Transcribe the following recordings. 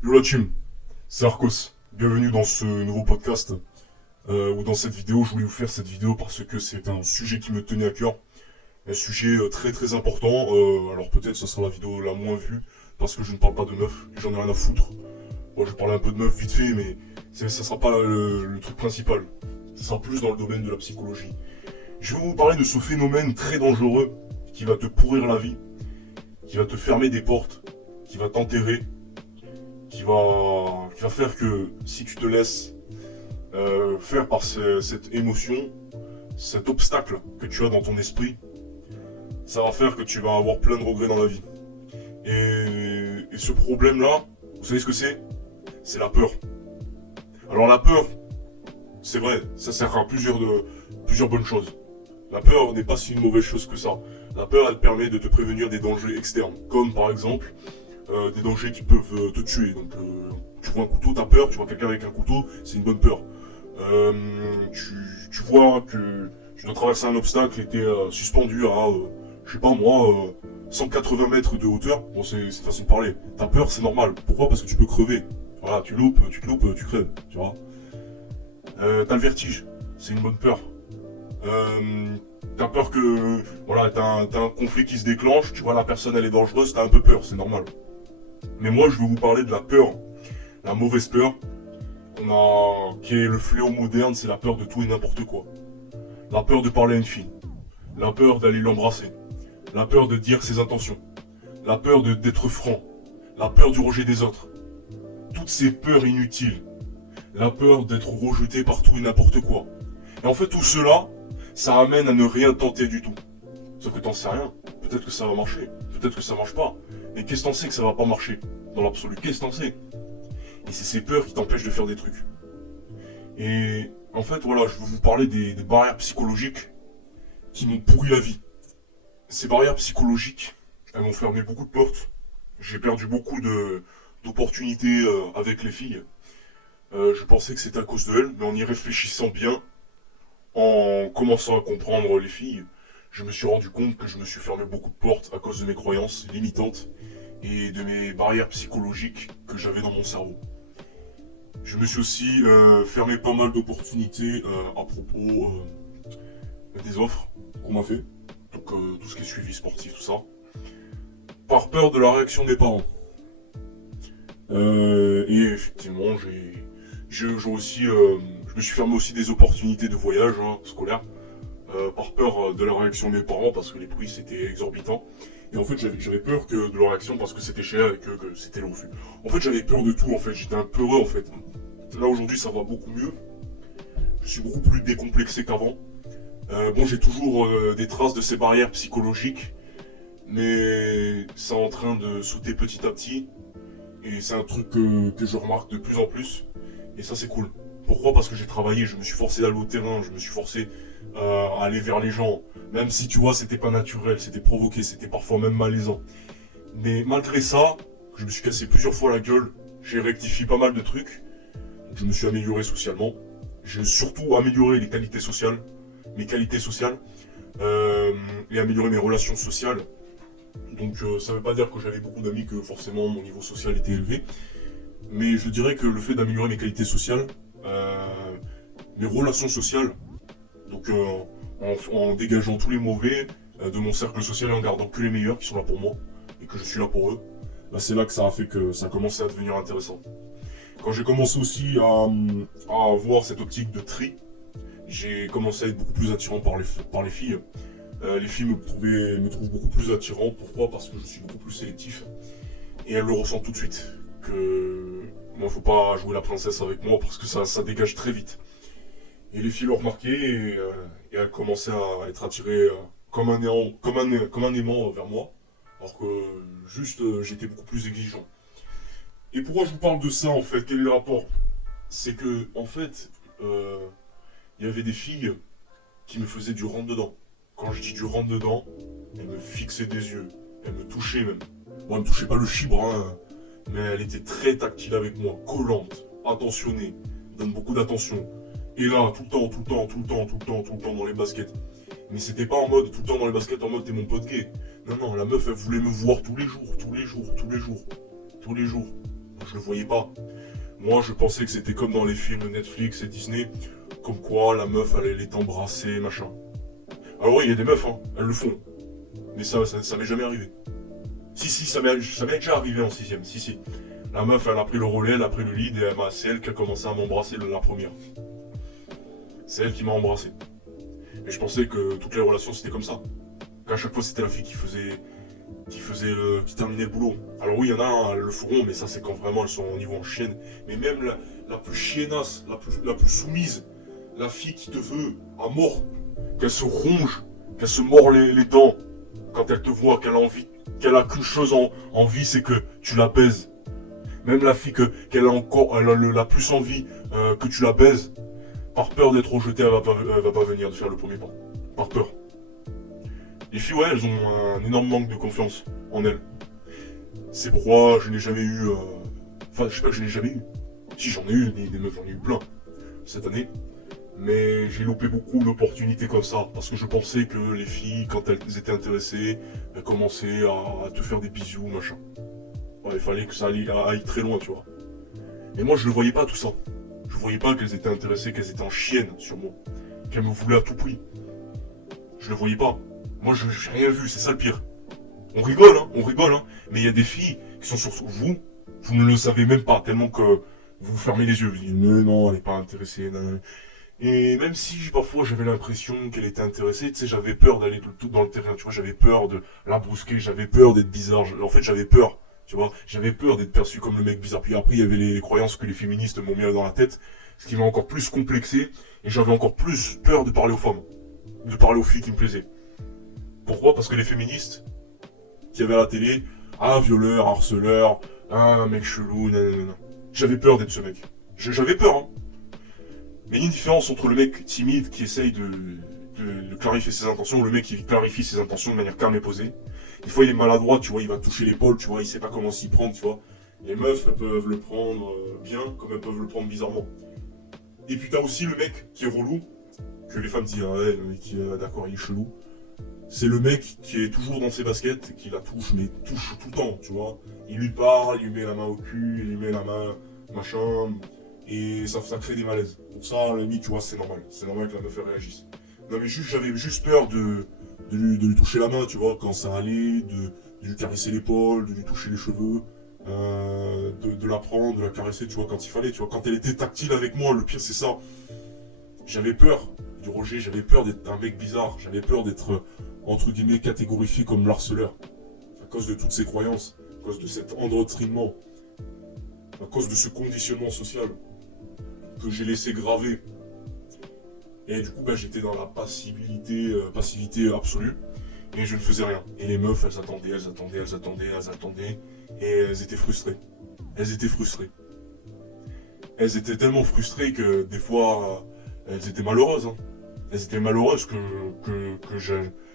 Yo la team, c'est Arcos. Bienvenue dans ce nouveau podcast. Ou dans cette vidéo, je voulais vous faire cette vidéo parce que c'est un sujet qui me tenait à cœur. Un sujet très très important. Alors peut-être ce sera la vidéo la moins vue parce que je ne parle pas de meufs et j'en ai rien à foutre. Moi je vais parler un peu de meufs vite fait, mais ça sera pas le truc principal. Ça sera plus dans le domaine de la psychologie. Je vais vous parler de ce phénomène très dangereux qui va te pourrir la vie, qui va te fermer des portes, qui va t'enterrer, qui va faire que si tu te laisses faire par cette émotion, cet obstacle que tu as dans ton esprit, ça va faire que tu vas avoir plein de regrets dans la vie. Et ce problème-là, vous savez ce que c'est? C'est la peur. Alors la peur, c'est vrai, ça sert à plusieurs bonnes choses. La peur n'est pas si une mauvaise chose que ça. La peur, elle permet de te prévenir des dangers externes, comme par exemple des dangers qui peuvent te tuer. Donc tu vois un couteau, t'as peur, tu vois quelqu'un avec un couteau, c'est une bonne peur. Euh, tu vois que tu dois traverser un obstacle et t'es suspendu à, je sais pas moi, 180 mètres de hauteur. Bon, c'est facile de parler. T'as peur, c'est normal. Pourquoi? Parce que tu peux crever. Voilà, tu te loupes, tu crèves, tu vois. T'as le vertige, c'est une bonne peur. T'as peur que, voilà, t'as un conflit qui se déclenche, tu vois la personne elle est dangereuse, t'as un peu peur, c'est normal. Mais moi je vais vous parler de la peur, la mauvaise peur, qui est le fléau moderne, c'est la peur de tout et n'importe quoi. La peur de parler à une fille, la peur d'aller l'embrasser, la peur de dire ses intentions, la peur d'être franc, la peur du rejet des autres. Toutes ces peurs inutiles, la peur d'être rejeté par tout et n'importe quoi. Et en fait tout cela, ça amène à ne rien tenter du tout. Sauf que t'en sais rien. Peut-être que ça va marcher, peut-être que ça marche pas. Mais qu'est-ce que t'en sais que ça va pas marcher? Dans l'absolu, qu'est-ce que t'en sais? Et c'est ces peurs qui t'empêchent de faire des trucs. Et en fait, voilà, je veux vous parler des barrières psychologiques qui m'ont pourri la vie. Ces barrières psychologiques, elles m'ont fermé beaucoup de portes. J'ai perdu beaucoup d'opportunités avec les filles. Je pensais que c'était à cause de elles, mais en y réfléchissant bien, en commençant à comprendre les filles, je me suis rendu compte que je me suis fermé beaucoup de portes à cause de mes croyances limitantes et de mes barrières psychologiques que j'avais dans mon cerveau. Je me suis aussi fermé pas mal d'opportunités à propos des offres qu'on m'a fait. Donc tout ce qui est suivi sportif, tout ça. Par peur de la réaction des parents. Et effectivement, j'ai aussi, je me suis fermé aussi des opportunités de voyage scolaire. Par peur de la réaction de mes parents parce que les prix c'était exorbitant. Et en fait j'avais peur que de leur réaction parce que c'était cher et que c'était le refus. En fait j'avais peur de tout en fait, j'étais un peu heureux en fait. Là aujourd'hui ça va beaucoup mieux. Je suis beaucoup plus décomplexé qu'avant. Bon j'ai toujours des traces de ces barrières psychologiques, mais c'est en train de sauter petit à petit. Et c'est un truc que je remarque de plus en plus. Et ça c'est cool. Pourquoi? Parce que j'ai travaillé, je me suis forcé d'aller au terrain, je me suis forcé à aller vers les gens. Même si tu vois c'était pas naturel, c'était provoqué, c'était parfois même malaisant. Mais malgré ça, je me suis cassé plusieurs fois la gueule, j'ai rectifié pas mal de trucs. Je me suis amélioré socialement. J'ai surtout amélioré les qualités sociales, mes qualités sociales, et amélioré mes relations sociales. Donc ça veut pas dire que j'avais beaucoup d'amis, que forcément mon niveau social était élevé. Mais je dirais que le fait d'améliorer mes qualités sociales, euh, mes relations sociales, donc en dégageant tous les mauvais de mon cercle social et en gardant que les meilleurs qui sont là pour moi et que je suis là pour eux, bah, c'est là que ça a fait que ça a commencé à devenir intéressant. Quand j'ai commencé aussi à avoir cette optique de tri, j'ai commencé à être beaucoup plus attirant par les filles. Les filles me trouvent beaucoup plus attirant. Pourquoi? Parce que je suis beaucoup plus sélectif. Et elles le ressentent tout de suite. Que moi, faut pas jouer la princesse avec moi parce que ça dégage très vite. Et les filles l'ont remarqué et elles commençaient à être attirées comme un aimant vers moi. Alors que juste j'étais beaucoup plus exigeant. Et pourquoi je vous parle de ça en fait? Quel est le rapport? C'est que en fait, il y avait des filles qui me faisaient du rentre-dedans. Quand je dis du rentre-dedans, elles me fixaient des yeux. Elles me touchaient même. Bon, elles me touchaient pas le chibre, hein, mais elle était très tactile avec moi, collante, attentionnée, donne beaucoup d'attention. Et là, tout le temps, tout le temps, tout le temps, tout le temps, tout le temps dans les baskets. Mais c'était pas en mode tout le temps dans les baskets en mode t'es mon pote gay. Non, non, la meuf elle voulait me voir tous les jours, tous les jours, tous les jours, tous les jours. Donc je le voyais pas. Moi, je pensais que c'était comme dans les films Netflix et Disney, comme quoi la meuf, elle est embrassée, machin. Alors oui, il y a des meufs, hein, elles le font. Mais ça m'est jamais arrivé. Si, ça m'est déjà arrivé en sixième, si. La meuf, elle a pris le relais, elle a pris le lead, et c'est elle qui a commencé à m'embrasser la première. C'est elle qui m'a embrassé. Et je pensais que toutes les relations, c'était comme ça. Qu'à chaque fois, c'était la fille qui terminait le boulot. Alors oui, il y en a un, elles le feront, mais ça, c'est quand vraiment elles sont au niveau en chienne. Mais même la plus chiennasse, la plus soumise, la fille qui te veut à mort, qu'elle se ronge, qu'elle se mord les dents, quand elle te voit, qu'elle a qu'une chose en vie, c'est que tu la baises. Même la fille qu'elle a encore, elle a la plus envie que tu la baises, par peur d'être rejetée, elle va pas venir de faire le premier pas. Par peur. Les filles, ouais, elles ont un énorme manque de confiance en elles. C'est pourquoi je n'ai jamais eu... Enfin, je sais pas que je n'ai jamais eu. Si, j'en ai eu, des meufs, j'en ai eu plein cette année. Mais j'ai loupé beaucoup d'opportunités comme ça. Parce que je pensais que les filles, quand elles étaient intéressées, elles commençaient à te faire des bisous, machin. Ouais, il fallait que ça aille très loin, tu vois. Et moi, je ne voyais pas tout ça. Je voyais pas qu'elles étaient intéressées, qu'elles étaient en chienne sur moi. Qu'elles me voulaient à tout prix. Je le voyais pas. Moi, je n'ai rien vu, c'est ça le pire. On rigole, hein. Mais il y a des filles qui sont sur vous ne le savez même pas, tellement que vous fermez les yeux. Vous dites, mais non, elle n'est pas intéressée. Non. Et même si parfois j'avais l'impression qu'elle était intéressée, tu sais, j'avais peur d'aller tout dans le terrain, tu vois, j'avais peur de la brusquer, j'avais peur d'être bizarre. En fait, j'avais peur, tu vois, j'avais peur d'être perçu comme le mec bizarre. Puis après, il y avait les croyances que les féministes m'ont mis dans la tête, ce qui m'a encore plus complexé, et j'avais encore plus peur de parler aux femmes, de parler aux filles qui me plaisaient. Pourquoi? Parce que les féministes qui avaient à la télé, ah, violeur, harceleur, ah, un mec chelou, nanana. J'avais peur d'être ce mec. J'avais peur, hein. Mais il y a une différence entre le mec timide qui essaye de clarifier ses intentions, ou le mec qui clarifie ses intentions de manière calme et posée. Des fois, il est maladroit, tu vois, il va toucher l'épaule, tu vois, il sait pas comment s'y prendre, tu vois. Les meufs, elles peuvent le prendre bien, comme elles peuvent le prendre bizarrement. Et puis t'as aussi le mec qui est relou, que les femmes disent, ah ouais, d'accord, il est chelou. C'est le mec qui est toujours dans ses baskets, qui la touche, mais touche tout le temps, tu vois. Il lui parle, il lui met la main au cul, il lui met la main, machin, et ça crée des malaises. Pour ça, à la limite, tu vois, c'est normal. C'est normal que la meuf réagisse. Non mais j'avais juste peur de lui toucher la main, tu vois, quand ça allait, de lui caresser l'épaule, de lui toucher les cheveux, de la prendre, de la caresser, tu vois, quand il fallait, tu vois. Quand elle était tactile avec moi, le pire c'est ça. J'avais peur du rejet, j'avais peur d'être un mec bizarre, j'avais peur d'être, entre guillemets, catégorifié comme l'harceleur. À cause de toutes ces croyances, à cause de cet endoctrinement, à cause de ce conditionnement social que j'ai laissé graver. Et du coup, j'étais dans la passivité absolue. Et je ne faisais rien. Et les meufs, elles attendaient. Et elles étaient frustrées. Elles étaient tellement frustrées que des fois, elles étaient malheureuses. Hein. Elles étaient malheureuses que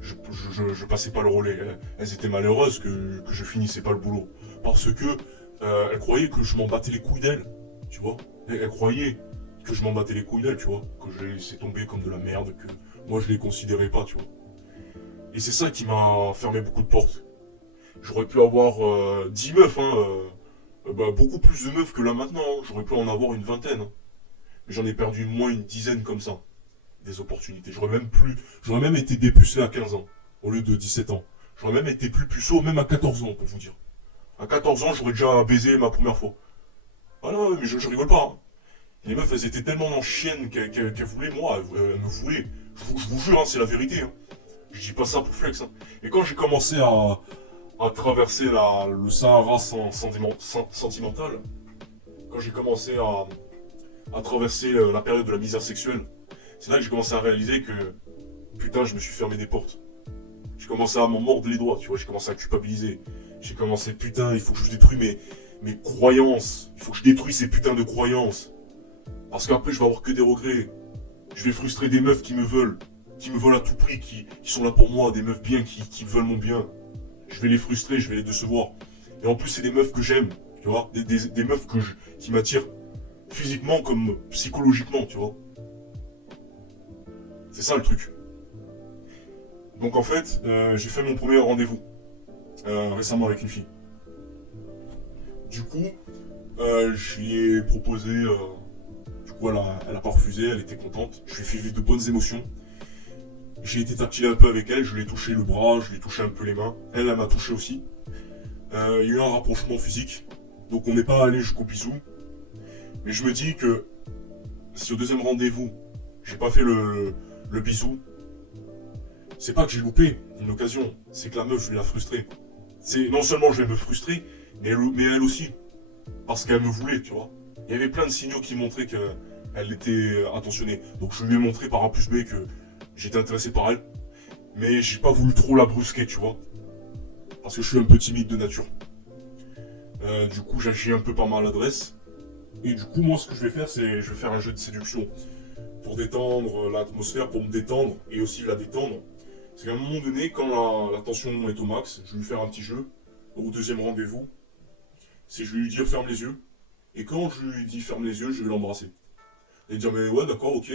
je passais pas le relais. Elles étaient malheureuses que je finissais pas le boulot. Parce que elles croyaient que je m'en battais les couilles d'elles. Tu vois, elles croyaient que je m'en battais les couilles d'elles, tu vois. Que je les laissais tomber comme de la merde, que moi je les considérais pas, tu vois. Et c'est ça qui m'a fermé beaucoup de portes. J'aurais pu avoir 10 meufs, hein, beaucoup plus de meufs que là maintenant. Hein. J'aurais pu en avoir une vingtaine. Hein. Mais j'en ai perdu moins une dizaine comme ça. Des opportunités. J'aurais même été dépucelé à 15 ans, au lieu de 17 ans. J'aurais même été plus puceau, même à 14 ans, pour vous dire. À 14 ans, j'aurais déjà baisé ma première fois. Ah non, mais je rigole pas. Hein. Les meufs, elles étaient tellement en chienne qu'elles voulaient, moi, elles me voulaient. Je vous jure, hein, c'est la vérité. Hein. Je dis pas ça pour flex. Hein. Et quand j'ai commencé à traverser le Sahara sentimental, quand j'ai commencé à traverser la période de la misère sexuelle, c'est là que j'ai commencé à réaliser que, putain, je me suis fermé des portes. J'ai commencé à m'en mordre les doigts, tu vois, j'ai commencé à culpabiliser. J'ai commencé, putain, il faut que je détruise mes croyances. Il faut que je détruise ces putains de croyances. Parce qu'après, je vais avoir que des regrets. Je vais frustrer des meufs qui me veulent à tout prix, qui sont là pour moi, des meufs bien, qui veulent mon bien. Je vais les frustrer, je vais les décevoir. Et en plus, c'est des meufs que j'aime, tu vois, des meufs qui m'attirent physiquement comme psychologiquement, tu vois. C'est ça le truc. Donc en fait, j'ai fait mon premier rendez-vous récemment avec une fille. Du coup, Je lui ai proposé, du coup elle a pas refusé, elle était contente. Je lui ai fait vivre de bonnes émotions. J'ai été tactile un peu avec elle, je lui ai touché le bras, je lui ai touché un peu les mains. Elle m'a touché aussi. Il y a eu un rapprochement physique. Donc on n'est pas allé jusqu'au bisou. Mais je me dis que si au deuxième rendez-vous, j'ai pas fait le bisou, c'est pas que j'ai loupé une occasion, c'est que la meuf, je vais la frustrer. C'est non seulement je vais me frustrer, mais elle aussi. Parce qu'elle me voulait, tu vois. Il y avait plein de signaux qui montraient qu'elle était attentionnée. Donc je lui ai montré par A plus B que j'étais intéressé par elle. Mais j'ai pas voulu trop la brusquer, tu vois. Parce que je suis un peu timide de nature. Du coup, j'agis un peu par maladresse. Et du coup, moi, ce que je vais faire, c'est je vais faire un jeu de séduction. Pour détendre l'atmosphère, pour me détendre et aussi la détendre. C'est qu'à un moment donné, quand la tension est au max, je vais lui faire un petit jeu. Au deuxième rendez-vous, c'est je vais lui dire ferme les yeux. Et quand je lui dis ferme les yeux, je vais l'embrasser. Et dire mais ouais d'accord, ok,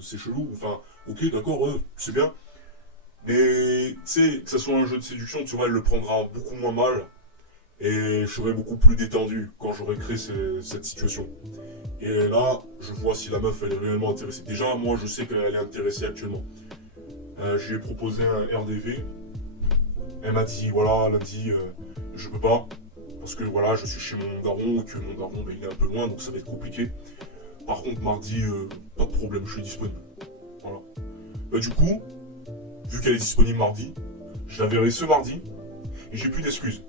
c'est chelou. Enfin, ok, d'accord, ouais, c'est bien. Mais tu sais, que ça soit un jeu de séduction, tu vois, elle le prendra beaucoup moins mal. Et je serai beaucoup plus détendu quand j'aurai créé cette situation. Et là, je vois si la meuf elle est réellement intéressée. Déjà, moi je sais qu'elle est intéressée actuellement. Je lui ai proposé un RDV. Elle m'a dit voilà, lundi, je peux pas. Parce que voilà, je suis chez mon daron, que mon daron il est un peu loin, donc ça va être compliqué. Par contre, mardi, pas de problème, je suis disponible. Voilà. Du coup, vu qu'elle est disponible mardi, je la verrai ce mardi et j'ai plus d'excuses.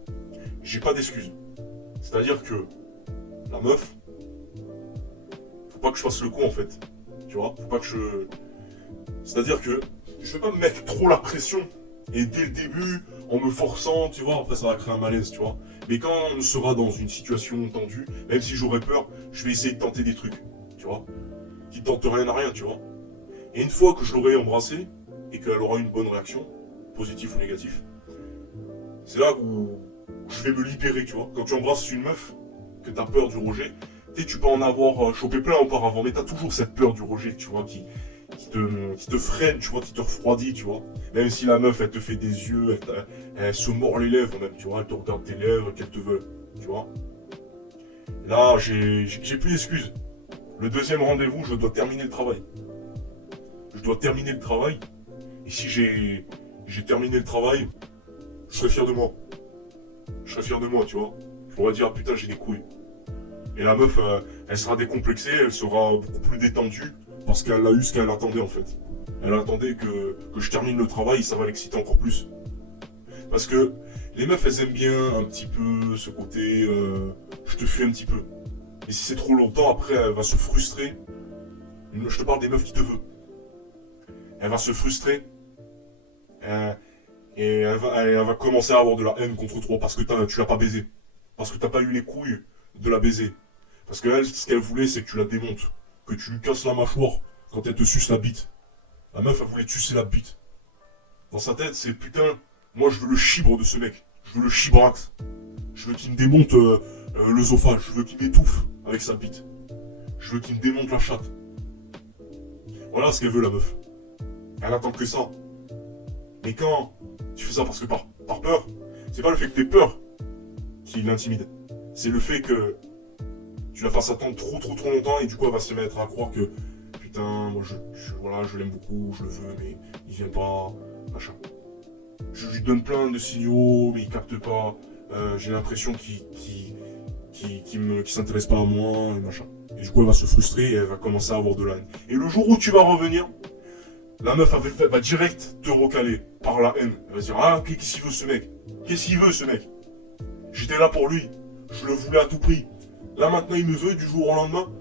J'ai pas d'excuses. C'est-à-dire que la meuf, faut pas que je fasse le con en fait. Tu vois, faut pas que je. C'est-à-dire que je vais pas me mettre trop la pression et dès le début, en me forçant, tu vois, après ça va créer un malaise, tu vois. Mais quand on sera dans une situation tendue, même si j'aurais peur, je vais essayer de tenter des trucs, tu vois, qui tentent rien à rien, tu vois. Et une fois que je l'aurai embrassée et qu'elle aura une bonne réaction, positive ou négative, c'est là où je vais me libérer, tu vois. Quand tu embrasses une meuf, que t'as peur du rejet, tu peux en avoir chopé plein auparavant, mais t'as toujours cette peur du rejet, tu vois, qui te freine, tu vois, qui te refroidit, tu vois. Même si la meuf, elle te fait des yeux, elle se mord les lèvres même, tu vois, elle te regarde tes lèvres, qu'elle te veut, tu vois. Là, j'ai plus d'excuses. Le deuxième rendez-vous, je dois terminer le travail. Je dois terminer le travail. Et si j'ai terminé le travail, je serai fier de moi. Je serai fier de moi, tu vois. Je pourrais dire, ah, putain, j'ai des couilles. Et la meuf, elle sera décomplexée, elle sera beaucoup plus détendue, parce qu'elle a eu ce qu'elle attendait en fait. Elle attendait que je termine le travail, ça va l'exciter encore plus. Parce que les meufs, elles aiment bien un petit peu ce côté, je te fuis un petit peu. Et si c'est trop longtemps, après, elle va se frustrer. Je te parle des meufs qui te veulent. Elle va se frustrer. Et elle va commencer à avoir de la haine contre toi parce que tu l'as pas baisé. Parce que t'as pas eu les couilles de la baiser. Parce qu'elle, ce qu'elle voulait, c'est que tu la démontes. Que tu lui casses la mâchoire quand elle te suce la bite. La meuf, elle voulait te sucer la bite. Dans sa tête, c'est putain, moi je veux le chibre de ce mec. Je veux le chibrax. Je veux qu'il me démonte l'œsophage. Je veux qu'il m'étouffe avec sa bite. Je veux qu'il me démonte la chatte. Voilà ce qu'elle veut, la meuf. Elle attend que ça. Mais quand tu fais ça parce que par peur, c'est pas le fait que t'aies peur qui l'intimide. C'est le fait que tu la fasses attendre trop longtemps et du coup elle va se mettre à croire que putain, moi voilà, je l'aime beaucoup, je le veux, mais il vient pas, machin. Je lui donne plein de signaux, mais il capte pas. J'ai l'impression qu'il s'intéresse pas à moi et machin. Et du coup elle va se frustrer et elle va commencer à avoir de la haine. Et le jour où tu vas revenir, la meuf va direct te recaler par la haine. Elle va se dire ah qu'est-ce qu'il veut ce mec? Qu'est-ce qu'il veut ce mec? J'étais là pour lui, je le voulais à tout prix. Là maintenant il me veut du jour au lendemain.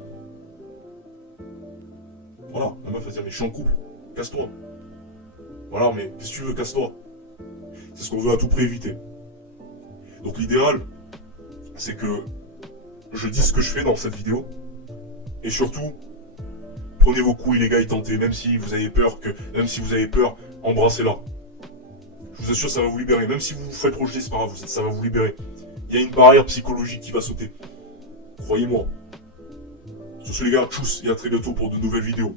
Voilà, la meuf va dire mais je suis en couple, casse-toi. Voilà, mais qu'est-ce que tu veux, casse-toi. C'est ce qu'on veut à tout prix éviter. Donc l'idéal, c'est que je dise ce que je fais dans cette vidéo. Et surtout, prenez vos couilles les gars et tentez, même si vous avez peur, embrassez-la. Je vous assure, ça va vous libérer. Même si vous vous faites rejeter, c'est pas grave, ça va vous libérer. Il y a une barrière psychologique qui va sauter. Croyez-moi. Sur ce les gars, tchuss et à très bientôt pour de nouvelles vidéos.